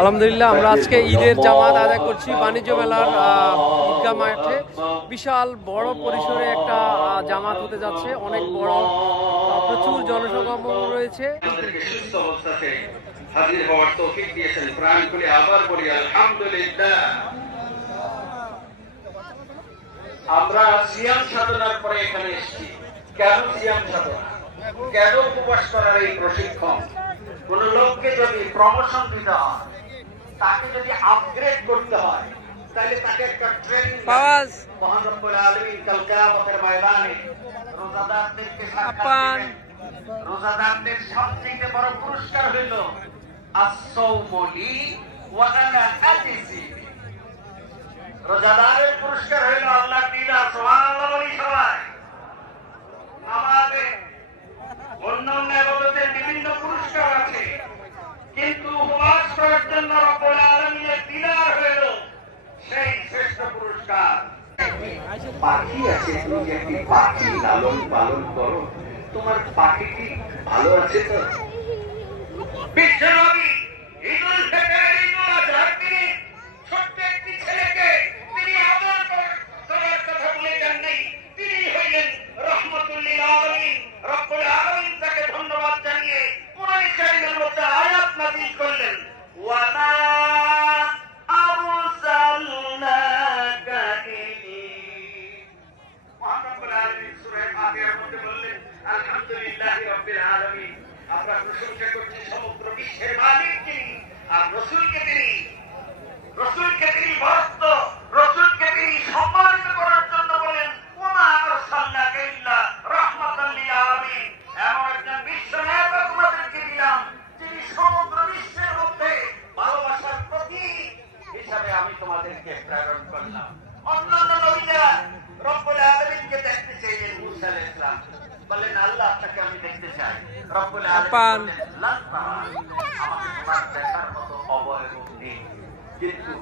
আলহামদুলিল্লাহ আমরা আজকে ঈদের জামাত আদায় করছি বাণিজ্য মেলার ঈদগাহ মাঠে। বিশাল বড় পরিসরে একটা জামাত হতে যাচ্ছে, অনেক বড়, প্রচুর জনসমাগম রয়েছে। হাজির হওয়ার তৌফিক দিয়েছেন, প্রাণ খুলে আবার বলি আলহামদুলিল্লাহ। আমরা সিয়াম সাধনার পরে এখানে এসেছি। কেন সিয়াম সাধনা, কেন উপবাস করার এই প্রশিক্ষণ? কোন লোককে যদি প্রমোশন দিতে হয়, তাকে যদি আপগ্রেড করতে হয়, তাহলে তাকে একটা ট্রেনিং মহান রব্বুল আলামিন কাল কিয়ামতের ময়দানে রোজাদারদেরকে সাক্ষাৎ দিবেন। রোজাদারদের সবচেয়ে বড় পুরস্কার হইল as-sawmu li wa ana ajzi। রোজাদারের পুরস্কার হইল আল্লাহর দিদার। সুবহানাল্লাহ বলি সবাই। আমাদের অন্যান্য ইবাদতের বিভিন্ন পুরস্কার আছে, কিন্তু উপবাস করার জন্য রব্বুল আলামিনের দিদার হইল সেই শ্রেষ্ঠ পুরস্কার। পাখি আছে, তুমি একটি পাখি লালন পালন করো, তোমার পাখিটি ভালো আছে তো? বিশ্বনবী ঈদুল ফিতর, ঈদুল আজহার দিনে ছোট্ট একটি ছেলেকে তিনি আদর করার কথা বলে যান নাই। তিনি হইলেন রহমতুল লিল আলামিন। রব্বুল আলামিন তাকে ধন্যবাদ জানিয়ে কুরআন কারীমের মধ্যে আয়াত নাযিল করলেন, ওয়া মা আরসালনাকা মহান রব্বুল আলামিন সূরা ফাতিহার মধ্যে বললেন আলহামদুলিল্লাহি রাব্বিল আলামিন। আমরা প্রশংসা করছি সমগ্র বিশ্বের মালিক যিনি, আর রসুলকে তিনি ভক্ত, রসুলকে তিনি সম্মানিত করার জন্য বলেন ওমা আরসালনাকা ইল্লা রাহমাতাল লিল আলামিন। এমন একজন বিশ্ব নেতা তোমাদেরকে দিলাম যিনি সমগ্র বিশ্বের মধ্যে ভালোবাসার প্রতীক হিসাবে আমি তোমাদেরকে প্রেরণ করলাম। অন্যান্য নবীরা রব্বুল আলামিনকে দেখতে চাইলেন। মুসা আলাইহিস সালাম বললেন আল্লাহ আপনাকে আমি দেখতে চাই। রব্বুল আলামিন আমাকে দেখার মতো অবয়ব নেই। কিন্তু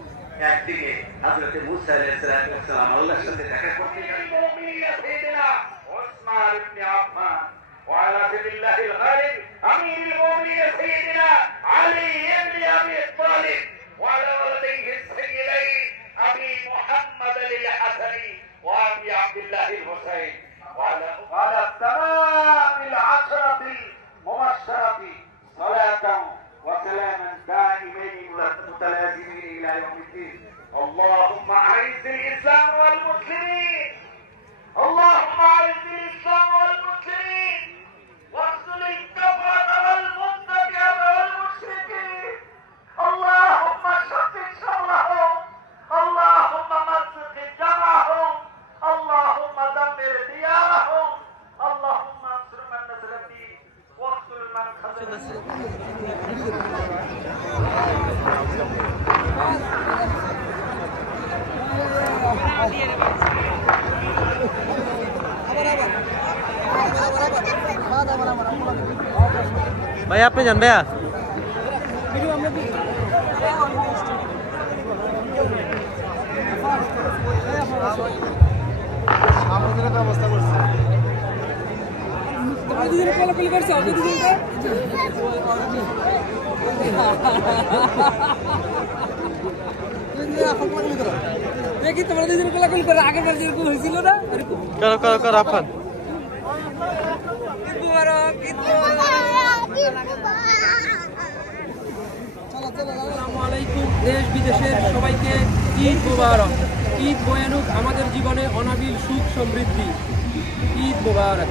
একদিকে হযরত মুসা আলাইহিস সালাম আল্লাহর সাথে দেখা করতে গেলেন। মুমিনিনা সাইয়েদনা ওসমান ইবনে আফফান ওয়া আলা বিল্লাহিল গালিব আমিরুল মুমিনিনা সাইয়েদনা আলী ইবনে আবি তালিব ওয়া আলা ওয়ালাদিহি সাইয়্যিদাইন আবি মুহাম্মদ আল হাসানি ওয়া আবি আব্দুল্লাহিল হুসাইন وعلى تمام العشرة المبشرة صلاة وسلاما دائمين متلازمين إلى يوم الدين. اللهم أعز الإسلام والمسلمين، اللهم أعز الإسلام والمسلمين، واخذل الكفرة والمبتدعة والمشركين. اللهم شتت شرهم، اللهم مزق جمعهم، اللهم دمر ديارهم، اللهم انصر من نصر الدين واقتل من خذل الدين. भाई आपने जान भैया ব্যবস্থা করছে দেখি তোমরা দুজন কোলাকুলি করে আগের বার যেরকম হয়েছিল না, করো করো করো আফান। আসসালামু আলাইকুম। দেশ বিদেশের সবাইকে ঈদ মুবারক। ঈদ বয়ানুক আমাদের জীবনে অনাবিল সুখ সমৃদ্ধি। ঈদ মুবারক।